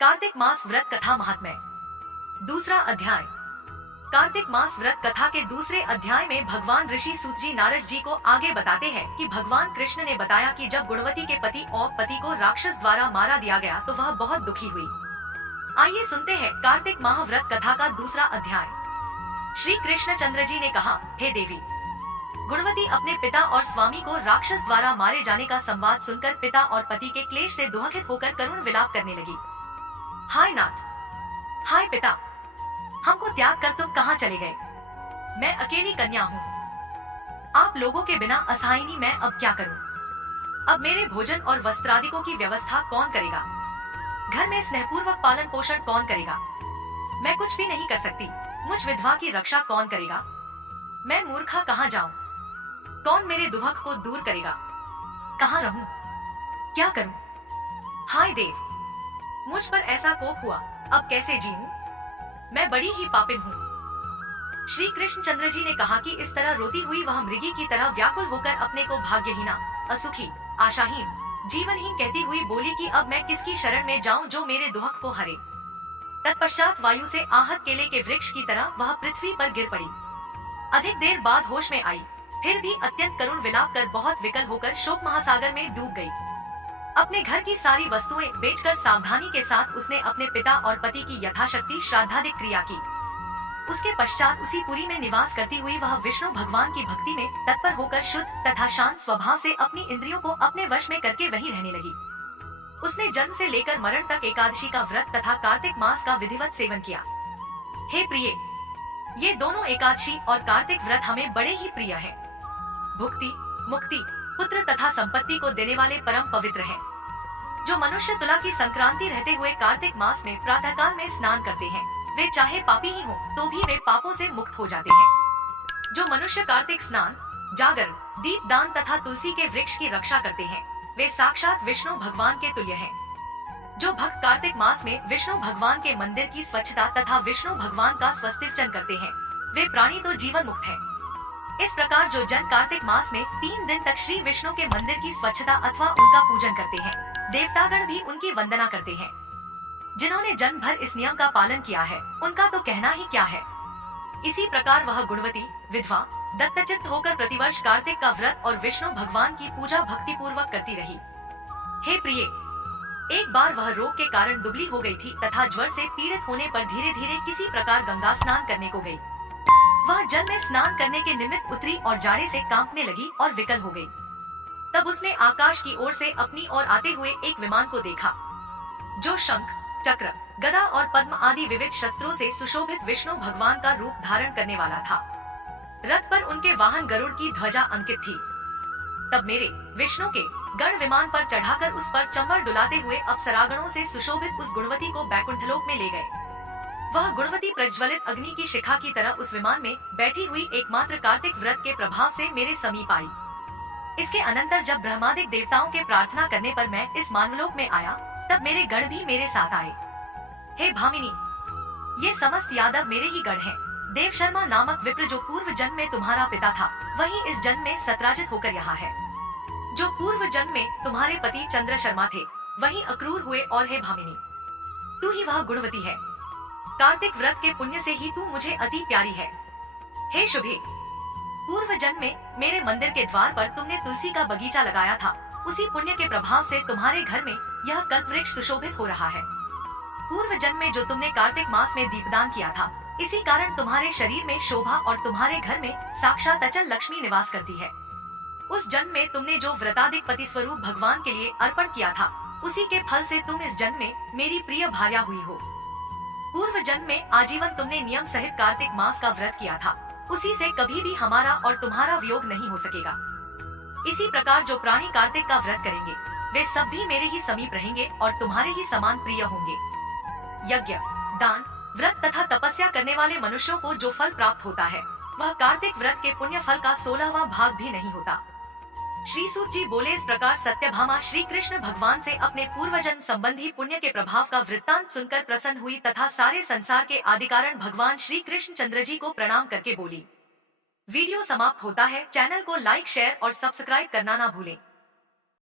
कार्तिक मास व्रत कथा महात्म्य। दूसरा अध्याय। कार्तिक मास व्रत कथा के दूसरे अध्याय में भगवान ऋषि सूत जी नारद जी को आगे बताते हैं कि भगवान कृष्ण ने बताया कि जब गुणवती के पति और पति को राक्षस द्वारा मारा दिया गया तो वह बहुत दुखी हुई। आइए सुनते हैं कार्तिक माह व्रत कथा का दूसरा अध्याय। श्री कृष्ण चंद्र जी ने कहा, हे देवी, गुणवती अपने पिता और स्वामी को राक्षस द्वारा मारे जाने का संवाद सुनकर पिता और पति के क्लेश से दुखित होकर करुण विलाप करने लगी। हाय नाथ, हाय पिता, हमको त्याग कर तुम कहाँ चले गए? मैं अकेली कन्या हूँ। आप लोगों के बिना असहायनी मैं अब क्या करूँ? अब मेरे भोजन और वस्त्रादिकों की व्यवस्था कौन करेगा? घर में स्नेहपूर्वक पालन पोषण कौन करेगा? मैं कुछ भी नहीं कर सकती। मुझ विधवा की रक्षा कौन करेगा? मैं मूर्खा कहाँ जाऊँ? कौन मेरे दुख को दूर करेगा? कहाँ रहूँ? क्या करूँ? हाय देव, मुझ पर ऐसा कोप हुआ, अब कैसे जीऊं? मैं बड़ी ही पापिन हूँ। श्री कृष्ण चंद्र जी ने कहा कि इस तरह रोती हुई वह मृगी की तरह व्याकुल होकर अपने को भाग्यहीना, असुखी, आशाहीन, जीवनहीन कहती हुई बोली कि अब मैं किसकी शरण में जाऊं जो मेरे दुख को हरे। तत्पश्चात वायु से आहत केले के वृक्ष की तरह वह पृथ्वी पर गिर पड़ी। अधिक देर बाद होश में आई, फिर भी अत्यंत करुण विलाप कर बहुत विकल होकर शोक महासागर में डूब गई। अपने घर की सारी वस्तुएं बेचकर सावधानी के साथ उसने अपने पिता और पति की यथाशक्ति श्राद्धादि क्रिया की। उसके पश्चात उसी पुरी में निवास करती हुई वह विष्णु भगवान की भक्ति में तत्पर होकर शुद्ध तथा शांत स्वभाव से अपनी इंद्रियों को अपने वश में करके वहीं रहने लगी। उसने जन्म से लेकर मरण तक एकादशी का व्रत तथा कार्तिक मास का विधिवत सेवन किया। हे प्रिय, ये दोनों एकादशी और कार्तिक व्रत हमें बड़े ही प्रिय है। भुक्ति, मुक्ति, पुत्र तथा संपत्ति को देने वाले परम पवित्र हैं। जो मनुष्य तुला की संक्रांति रहते हुए कार्तिक मास में प्रातः काल में स्नान करते हैं, वे चाहे पापी ही हों तो भी वे पापों से मुक्त हो जाते हैं। जो मनुष्य कार्तिक स्नान, जागरण, दीप दान तथा तुलसी के वृक्ष की रक्षा करते हैं, वे साक्षात विष्णु भगवान के तुल्य हैं। जो भक्त कार्तिक मास में विष्णु भगवान के मंदिर की स्वच्छता तथा विष्णु भगवान का स्वस्तिर्चन करते हैं, वे प्राणी तो जीवन मुक्त है। इस प्रकार जो जन कार्तिक मास में 3 दिन तक श्री विष्णु के मंदिर की स्वच्छता अथवा उनका पूजन करते हैं, देवतागण भी उनकी वंदना करते हैं। जिन्होंने जन्म भर इस नियम का पालन किया है, उनका तो कहना ही क्या है। इसी प्रकार वह गुणवती विधवा दत्तचित्त होकर प्रतिवर्ष कार्तिक का व्रत और विष्णु भगवान की पूजा भक्ति पूर्वक करती रही। हे प्रिय, एक बार वह रोग के कारण दुबली हो गई थी तथा ज्वर से पीड़ित होने पर धीरे धीरे किसी प्रकार गंगा स्नान करने को गई। वह जल में स्नान करने के निमित्त उतरी और जाड़े से कांपने लगी और विकल हो गई। तब उसने आकाश की ओर से अपनी ओर आते हुए एक विमान को देखा, जो शंख, चक्र, गदा और पद्म आदि विविध शस्त्रों से सुशोभित विष्णु भगवान का रूप धारण करने वाला था। रथ पर उनके वाहन गरुड़ की ध्वजा अंकित थी। तब मेरे विष्णु के गण विमान पर चढ़ाकर उस पर चंवर डुलाते हुए अप्सरागणों से सुशोभित उस गुणवती को बैकुंठलोक में ले गए। वह गुणवती प्रज्वलित अग्नि की शिखा की तरह उस विमान में बैठी हुई एकमात्र कार्तिक व्रत के प्रभाव से मेरे समीप आई। इसके अनंतर जब ब्रह्मादिक देवताओं के प्रार्थना करने पर मैं इस मानवलोक में आया, तब मेरे गण भी मेरे साथ आए। हे भामिनी, ये समस्त यादव मेरे ही गण हैं। देव शर्मा नामक विप्र जो पूर्व जन्म में तुम्हारा पिता था, वही इस जन्म में सतराजित होकर यहाँ है। जो पूर्व जन्म में तुम्हारे पति चंद्र शर्मा थे, वही अक्रूर हुए। और हे भामिनी, तू ही वह गुणवती है। कार्तिक व्रत के पुण्य से ही तू मुझे अति प्यारी है। हे शुभे, पूर्व जन्म में मेरे मंदिर के द्वार पर तुमने तुलसी का बगीचा लगाया था। उसी पुण्य के प्रभाव से तुम्हारे घर में यह कल्पवृक्ष सुशोभित हो रहा है। पूर्व जन्म में जो तुमने कार्तिक मास में दीपदान किया था, इसी कारण तुम्हारे शरीर में शोभा और तुम्हारे घर में साक्षात अचल लक्ष्मी निवास करती है। उस जन्म में तुमने जो व्रतादिक पति स्वरूप भगवान के लिए अर्पण किया था, उसी के फल से तुम इस जन्म में मेरी प्रिय भार्या हुई हो। पूर्व जन्म में आजीवन तुमने नियम सहित कार्तिक मास का व्रत किया था, उसी से कभी भी हमारा और तुम्हारा वियोग नहीं हो सकेगा। इसी प्रकार जो प्राणी कार्तिक का व्रत करेंगे, वे सब भी मेरे ही समीप रहेंगे और तुम्हारे ही समान प्रिय होंगे। यज्ञ, दान, व्रत तथा तपस्या करने वाले मनुष्यों को जो फल प्राप्त होता है, वह कार्तिक व्रत के पुण्य फल का 16वां भाग भी नहीं होता। श्री सूत जी बोले, इस प्रकार सत्यभामा श्री कृष्ण भगवान से अपने पूर्वजन्म संबंधी पुण्य के प्रभाव का वृत्तांत सुनकर प्रसन्न हुई तथा सारे संसार के आदिकारण भगवान श्री कृष्ण चंद्र जी को प्रणाम करके बोली। वीडियो समाप्त होता है। चैनल को लाइक, शेयर और सब्सक्राइब करना ना भूलें।